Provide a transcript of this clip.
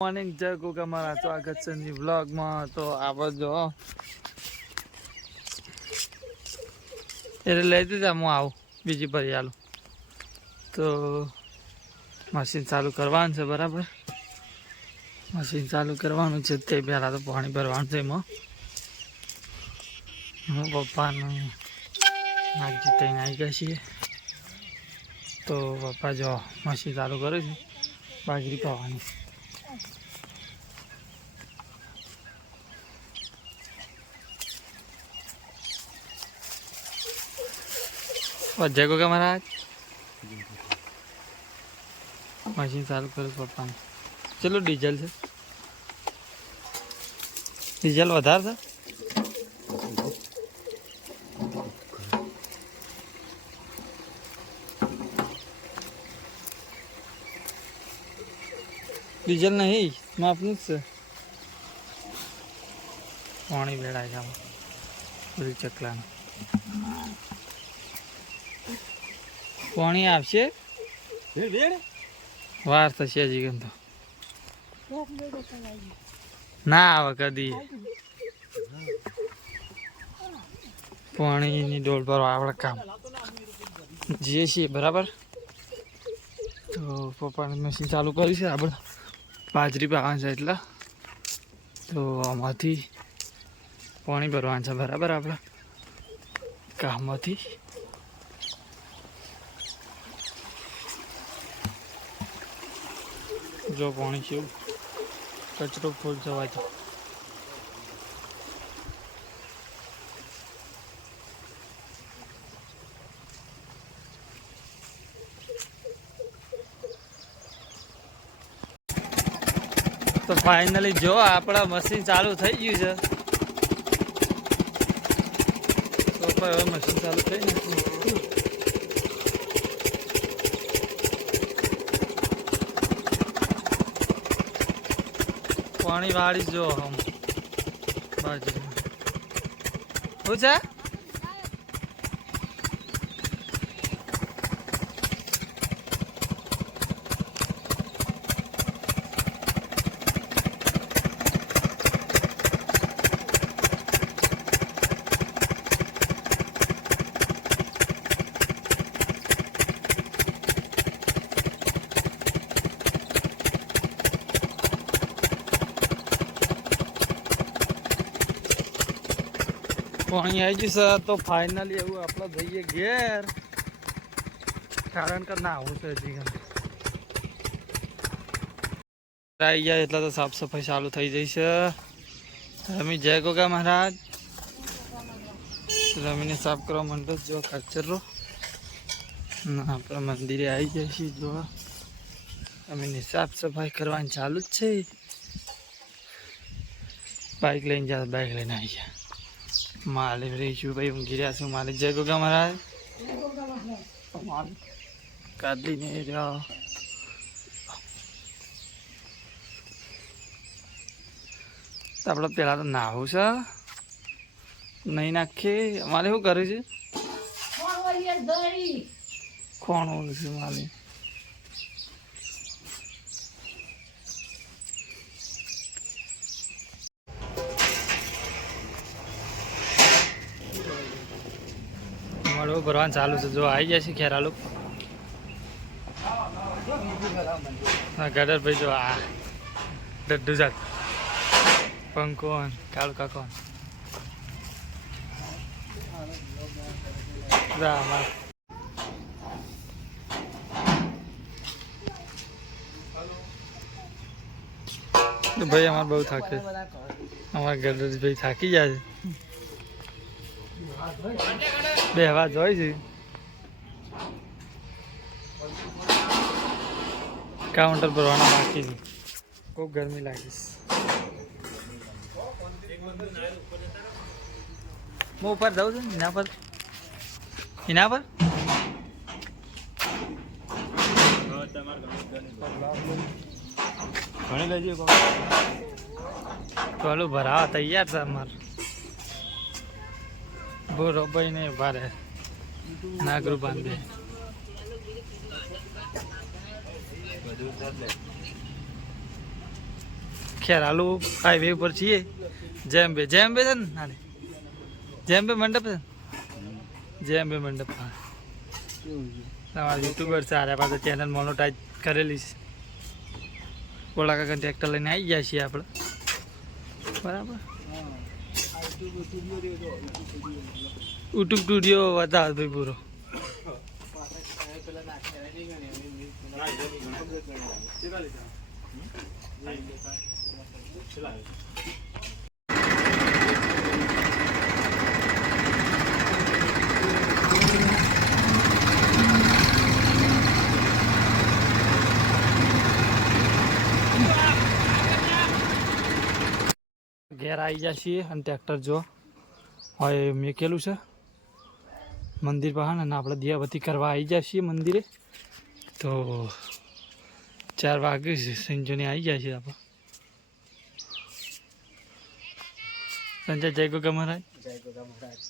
Morning જય ગોગા મારા સ્વાગત છે ની વ્લોગમાં. તો આવજો એટલે લઈ દીધા હું આવું બીજી ભરી આલું. તો મશીન ચાલુ કરવાનું છે બરાબર. મશીન ચાલુ કરવાનું છે તે પહેલાં તો પાણી ભરવાનું છે એમાં. હું પપ્પાનું નાગજી થઈને આવી ગયા છીએ. તો પપ્પા જો મશીન ચાલુ કરે છે બાજરી પાવાની. जय गोगा महाराज मशीन चालू करो पप्पा ने. चलो डीजल से डीजल વધાર છે. डीजल नहीं मापનું જ છે. પાણી વેડાય છે આમાં બધી ચકલાને. પાણી આવશે વાર થશે હજી કેમ તો ના આવે કદી. પાણીની ડોલ પર આપણે કામ જઈએ છીએ બરાબર. તો પપ્પાને મશીન ચાલુ કરી છે આપણે બાજરી પાવાનું છે એટલે. તો આમાંથી પાણી ભરવાનું છે બરાબર આપણે કામમાંથી. જો પાણી છે કચરો ફૂલ જવા દો. તો ફાઇનલી જો આપણા મશીન ચાલુ થઈ ગયું છે. તો હવે મશીન ચાલુ થઈ ને પાણી વાળી જો હમ બાજરી શું છે. પાણી આવી ગયું સર. તો ફાઇનલી એવું આપણે જઈએ ઘેર કારણ કે ના આવું છે હજી આવી ગયા એટલે તો સાફ સફાઈ ચાલુ થઈ જશે. રમી જય ગોગા મહારાજ. રમીને સાફ કરવા માંડો જો કચરો. આપણે મંદિરે આવી જાય છીએ જો રમીને સાફ સફાઈ કરવાની ચાલુ જ છે. બાઇક લઈને જાય બાઇક લઈને આવી ગયા. માલિક રહીશું ભાઈ ઊંઘી રહ્યા છું. માલિક જય ગોગા મહારાજ. કાઢી ને રહ્યો તો આપણે પેલા તો નાવું છે નહીં નાખીએ. અમારે શું કરે છે ખોણું છે માલિક. મળવું ભરવાનું ચાલુ છે. જો આવી જાય છે ખેરાલુ. હા ગડર ભાઈ જો આ ડડ્ડુ જાત પંકોન કાળુ કાકોન ભાઈ અમારે બહુ થાકે. અમારા ગડર ભાઈ થાકી જાય છે. બે હવા જોઈ છે. કાઉન્ટર ભરવાના બાકી છે. ખૂબ ગરમી લાગીશ. હું ઉપર જાઉં છું એના પર ઘણી લેજો ટોલું ભરાવા તૈયાર છે અમારે. બોરો ભાઈ ને ભારે નાગરું બાંધે. ખેરાલુ હાઈવે ઉપર છીએ. જેમ્બે છે ને નાને જેમ્બે મંડપ છે. જેમ્બે મંડપ. હા તમારા યુટ્યુબર છે આરે પાસે ચેનલ મોનોટાઈઝ કરેલી છે. બોલા કાકા ટ્રેક્ટર લઈને આવી ગયા છીએ આપણે. બરાબર. યુટ્યુબ સ્ટુડિયો બતાવ ભાઈ પૂરો. ઘેર આવી ગયા છીએ અને ટ્રેક્ટર જો હવે મેકેલું છે મંદિર પાસે અને આપણે દિયાબત્તી કરવા આવી ગયા છીએ મંદિરે. તો 4 વાગે સંજોને આવી ગયા છીએ આપણે. સંજય જય ગોગા મહારાજ. જય ગોગા મહારાજ.